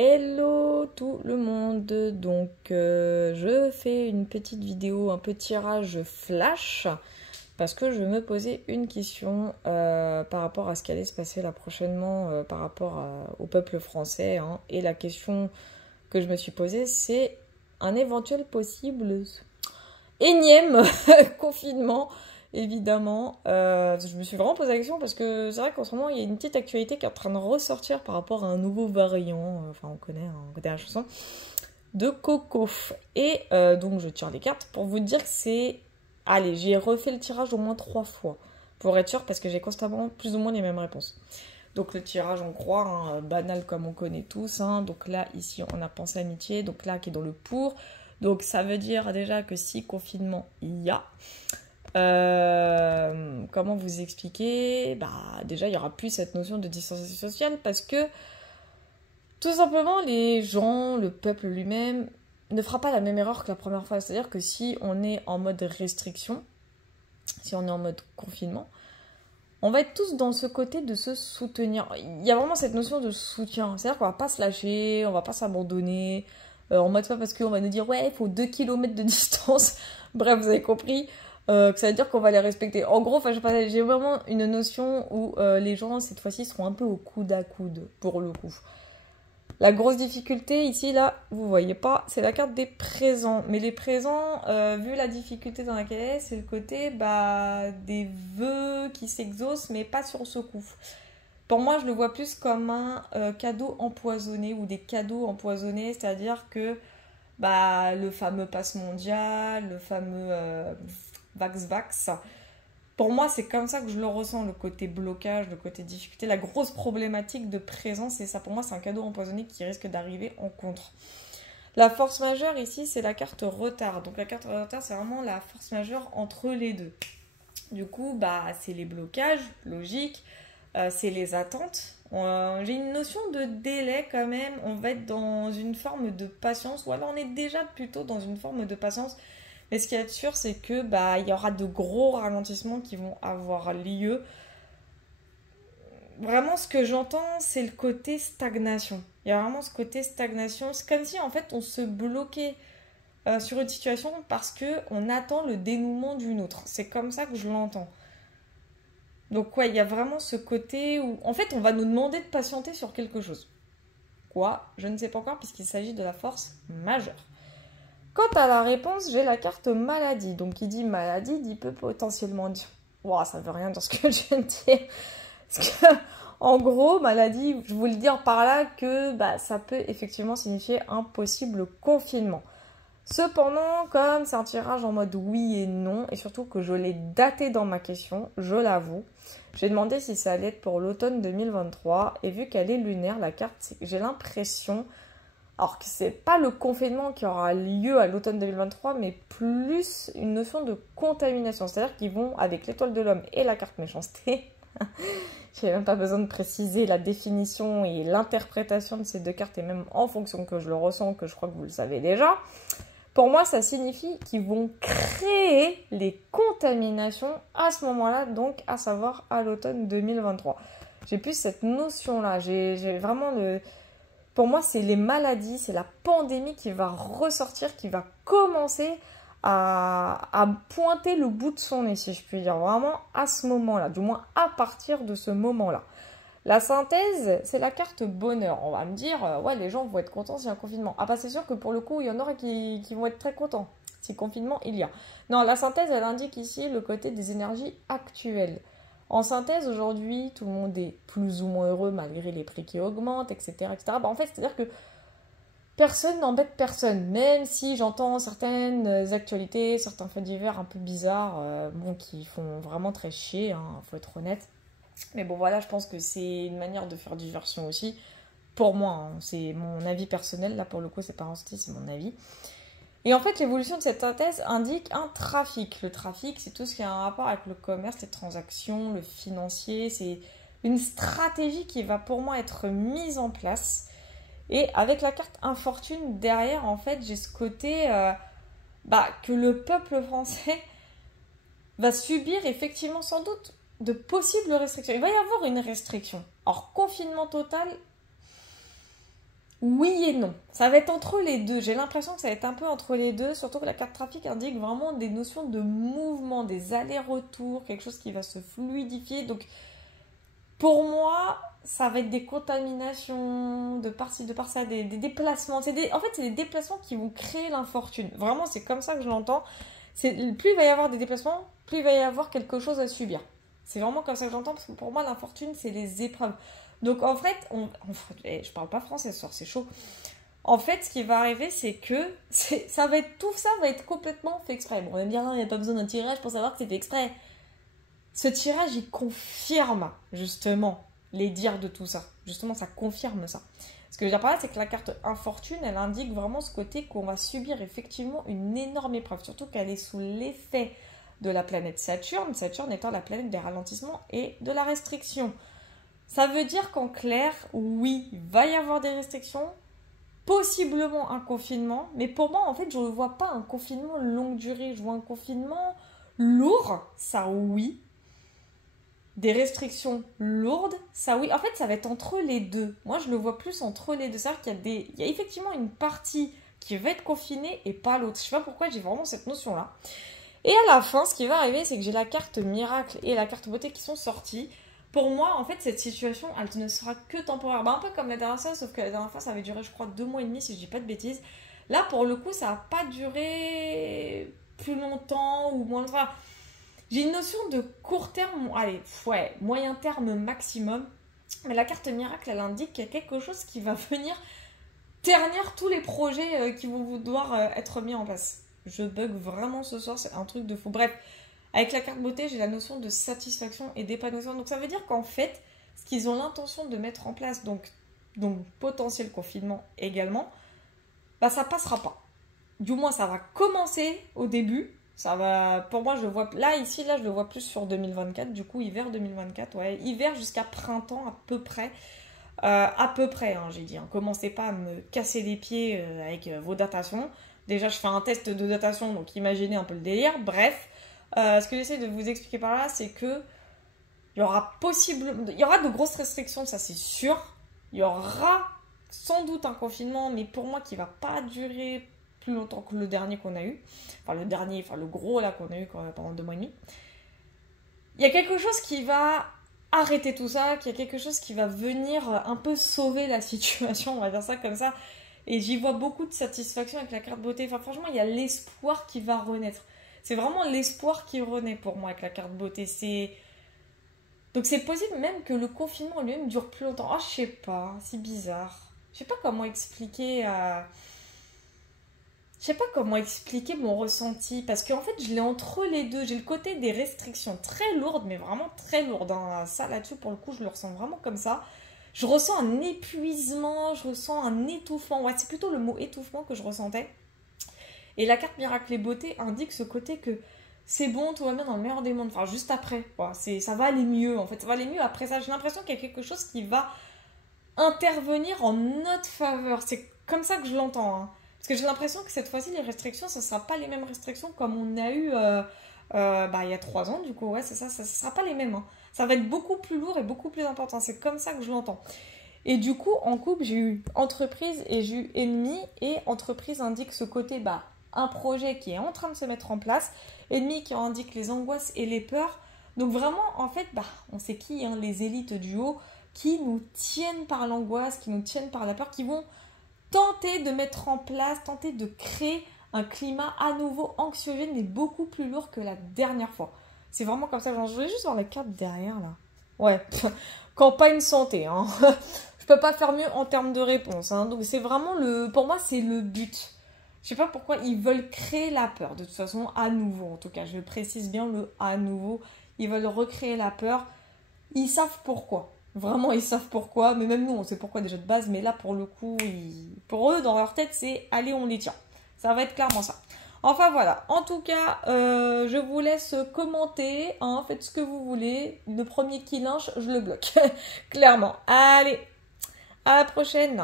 Hello tout le monde, donc je fais une petite vidéo, un peu tirage flash, parce que je me posais une question par rapport à ce qui allait se passer là prochainement par rapport au peuple français, hein. Et la question que je me suis posée, c'est un éventuel possible énième confinement. Évidemment, je me suis vraiment posé la question parce que c'est vrai qu'en ce moment il y a une petite actualité qui est en train de ressortir par rapport à un nouveau variant, enfin on connaît la chanson, de Coco. Et donc je tire les cartes pour vous dire que c'est... Allez, j'ai refait le tirage au moins 3 fois pour être sûr parce que j'ai constamment plus ou moins les mêmes réponses. Donc le tirage on croit, hein, banal comme on connaît tous, hein. Donc là ici on a pensé amitié, donc là qui est dans le pour. Donc ça veut dire déjà que si confinement il y a... comment vous expliquer? Bah, déjà, il n'y aura plus cette notion de distanciation sociale parce que tout simplement, les gens, le peuple lui-même, ne fera pas la même erreur que la première fois. C'est-à-dire que si on est en mode restriction, si on est en mode confinement, on va être tous dans ce côté de se soutenir. Il y a vraiment cette notion de soutien. C'est-à-dire qu'on va pas se lâcher, on va pas s'abandonner. En mode pas parce qu'on va nous dire ouais, il faut 2 kilomètres de distance. Bref, vous avez compris. Que ça veut dire qu'on va les respecter. En gros, enfin, j'ai vraiment une notion où les gens, cette fois-ci, seront un peu au coude à coude, pour le coup. La grosse difficulté, ici, là, vous voyez pas, c'est la carte des présents. Mais les présents, vu la difficulté dans laquelle elle est, c'est le côté des vœux qui s'exaucent, mais pas sur ce coup. Pour moi, je le vois plus comme un cadeau empoisonné ou des cadeaux empoisonnés, c'est-à-dire que le fameux pass mondial, le fameux... Vax. Pour moi, c'est comme ça que je le ressens, le côté blocage, le côté difficulté, la grosse problématique de présence, et ça pour moi, c'est un cadeau empoisonné qui risque d'arriver en contre. La force majeure ici, c'est la carte retard. Donc la carte retard, c'est vraiment la force majeure entre les deux. Du coup, c'est les blocages, logique, c'est les attentes. J'ai une notion de délai quand même, on va être dans une forme de patience, ou alors on est déjà plutôt dans une forme de patience. Mais ce qui est sûr, c'est que il y aura de gros ralentissements qui vont avoir lieu. Vraiment, ce que j'entends, c'est le côté stagnation. Il y a vraiment ce côté stagnation. C'est comme si, en fait, on se bloquait sur une situation parce qu'on attend le dénouement d'une autre. C'est comme ça que je l'entends. Donc, ouais, il y a vraiment ce côté où, en fait, on va nous demander de patienter sur quelque chose. Quoi? Je ne sais pas encore, puisqu'il s'agit de la force majeure. Quant à la réponse, j'ai la carte maladie. Donc, qui dit maladie, dit peut potentiellement dire... Wow, ça veut rien dire ce que je viens de dire. Parce que, en gros, maladie, je voulais dire par là que ça peut effectivement signifier un possible confinement. Cependant, comme c'est un tirage en mode oui et non, et surtout que je l'ai daté dans ma question, je l'avoue, j'ai demandé si ça allait être pour l'automne 2023, et vu qu'elle est lunaire, la carte, j'ai l'impression... Alors que c'est pas le confinement qui aura lieu à l'automne 2023, mais plus une notion de contamination. C'est-à-dire qu'ils vont, avec l'étoile de l'homme et la carte méchanceté, j'ai même pas besoin de préciser la définition et l'interprétation de ces deux cartes, et même en fonction que je le ressens, que je crois que vous le savez déjà. Pour moi, ça signifie qu'ils vont créer les contaminations à ce moment-là, donc à savoir à l'automne 2023. J'ai plus cette notion-là, j'ai vraiment le... Pour moi, c'est les maladies, c'est la pandémie qui va ressortir, qui va commencer à pointer le bout de son nez, si je puis dire. Vraiment à ce moment-là, du moins à partir de ce moment-là. La synthèse, c'est la carte bonheur. On va me dire, ouais, les gens vont être contents s'il y a un confinement. Ah c'est sûr que pour le coup, il y en aura qui vont être très contents si confinement il y a. Non, la synthèse, elle indique ici le côté des énergies actuelles. En synthèse, aujourd'hui, tout le monde est plus ou moins heureux malgré les prix qui augmentent, etc. etc. En fait, c'est-à-dire que personne n'embête personne, même si j'entends certaines actualités, certains faits divers un peu bizarres, qui font vraiment très chier, hein, faut être honnête. Mais bon, voilà, je pense que c'est une manière de faire diversion aussi. Pour moi, hein, c'est mon avis personnel, là pour le coup, c'est pas un style, c'est mon avis. Et en fait, l'évolution de cette synthèse indique un trafic. Le trafic, c'est tout ce qui a un rapport avec le commerce, les transactions, le financier. C'est une stratégie qui va pour moi être mise en place. Et avec la carte infortune derrière, en fait, j'ai ce côté que le peuple français va subir effectivement sans doute de possibles restrictions. Il va y avoir une restriction. Or, confinement total... Oui et non. Ça va être entre les deux. J'ai l'impression que ça va être un peu entre les deux, surtout que la carte trafic indique vraiment des notions de mouvement, des allers-retours, quelque chose qui va se fluidifier. Donc, pour moi, ça va être des contaminations de par-ci, de par-ça, des déplacements. En fait, c'est des déplacements qui vont créer l'infortune. Vraiment, c'est comme ça que je l'entends. Plus il va y avoir des déplacements, plus il va y avoir quelque chose à subir. C'est vraiment comme ça que j'entends, parce que pour moi, l'infortune, c'est les épreuves. Donc, en fait, je parle pas français ce soir, c'est chaud. En fait, ce qui va arriver, c'est que tout ça va être complètement fait exprès. Bon, on va me dire, il n'y a pas besoin d'un tirage pour savoir que c'est fait exprès. Ce tirage, il confirme, justement, les dires de tout ça. Justement, ça confirme ça. Ce que je veux dire par là, c'est que la carte infortune, elle indique vraiment ce côté qu'on va subir effectivement une énorme épreuve. Surtout qu'elle est sous l'effet de la planète Saturne. Saturne étant la planète des ralentissements et de la restriction. Ça veut dire qu'en clair, oui, il va y avoir des restrictions, possiblement un confinement. Mais pour moi, en fait, je ne vois pas un confinement longue durée. Je vois un confinement lourd, ça oui. Des restrictions lourdes, ça oui. En fait, ça va être entre les deux. Moi, je le vois plus entre les deux. C'est-à-dire qu'il y a effectivement une partie qui va être confinée et pas l'autre. Je sais pas pourquoi j'ai vraiment cette notion-là. Et à la fin, ce qui va arriver, c'est que j'ai la carte miracle et la carte beauté qui sont sorties. Pour moi, en fait, cette situation, elle ne sera que temporaire. Un peu comme la dernière fois, sauf que la dernière fois, ça avait duré, je crois, 2 mois et demi, si je dis pas de bêtises. Là, pour le coup, ça n'a pas duré plus longtemps ou moins longtemps. J'ai une notion de court terme, allez, ouais, moyen terme maximum. Mais la carte miracle, elle indique qu'il y a quelque chose qui va venir ternir tous les projets qui vont devoir être mis en place. Je bug vraiment ce soir, c'est un truc de fou. Bref, avec la carte beauté, j'ai la notion de satisfaction et d'épanouissement. Donc ça veut dire qu'en fait, ce qu'ils ont l'intention de mettre en place, donc potentiel confinement également, bah ça passera pas. Du moins, ça va commencer au début. Ça va, pour moi, je le vois, là, je le vois plus sur 2024, du coup, hiver 2024, ouais, hiver jusqu'à printemps à peu près. Hein, j'ai dit, hein. Commencez pas à me casser les pieds avec vos datations. Déjà, je fais un test de datation, donc imaginez un peu le délire. Bref, ce que j'essaie de vous expliquer par là, c'est que il y aura de grosses restrictions, ça c'est sûr. Il y aura sans doute un confinement, mais pour moi qui va pas durer plus longtemps que le dernier qu'on a eu. Enfin, le gros là qu'on a eu pendant 2 mois et demi. Il y a quelque chose qui va arrêter tout ça, qu'il y a quelque chose qui va venir un peu sauver la situation, on va dire ça comme ça. Et j'y vois beaucoup de satisfaction avec la carte beauté. Enfin, franchement, il y a l'espoir qui va renaître. C'est vraiment l'espoir qui renaît pour moi avec la carte beauté. Donc c'est possible même que le confinement lui-même dure plus longtemps. Ah, je sais pas, c'est bizarre. Je sais pas comment expliquer... Je sais pas comment expliquer mon ressenti, parce qu'en fait, je l'ai entre les deux. J'ai le côté des restrictions très lourdes, mais vraiment très lourdes, hein. Ça, là-dessus, pour le coup, je le ressens vraiment comme ça. Je ressens un épuisement, je ressens un étouffement. Ouais, c'est plutôt le mot étouffement que je ressentais. Et la carte miracle et beauté indique ce côté que c'est bon, tout va bien dans le meilleur des mondes. Enfin, juste après, quoi. Ça va aller mieux, en fait. Ça va aller mieux après ça. J'ai l'impression qu'il y a quelque chose qui va intervenir en notre faveur. C'est comme ça que je l'entends, hein. Parce que j'ai l'impression que cette fois-ci, les restrictions, ce ne sera pas les mêmes restrictions comme on a eu il y a 3 ans, du coup. Ouais, c'est ça, ça ne sera pas les mêmes, hein. Ça va être beaucoup plus lourd et beaucoup plus important. C'est comme ça que je l'entends. Et du coup, en couple, j'ai eu entreprise et j'ai eu ennemi. Et entreprise indique ce côté, un projet qui est en train de se mettre en place. Ennemi qui indique les angoisses et les peurs. Donc vraiment, en fait, on sait qui, hein, les élites du haut, qui nous tiennent par l'angoisse, qui nous tiennent par la peur, qui vont tenter de mettre en place, tenter de créer un climat à nouveau anxiogène et beaucoup plus lourd que la dernière fois. C'est vraiment comme ça. Je voulais juste voir la carte derrière, là. Ouais, campagne santé, hein. Je peux pas faire mieux en termes de réponse, hein. Donc c'est vraiment pour moi, c'est le but. Je sais pas pourquoi ils veulent créer la peur. De toute façon, à nouveau, en tout cas, je précise bien le à nouveau. Ils veulent recréer la peur. Ils savent pourquoi. Vraiment, ils savent pourquoi. Mais même nous, on sait pourquoi déjà de base. Mais là, pour le coup, pour eux, dans leur tête, c'est « allez, on les tient ». Ça va être clairement ça. Enfin, voilà. En tout cas, je vous laisse commenter. Hein, faites ce que vous voulez. Le premier qui lynche, je le bloque. Clairement. Allez, à la prochaine.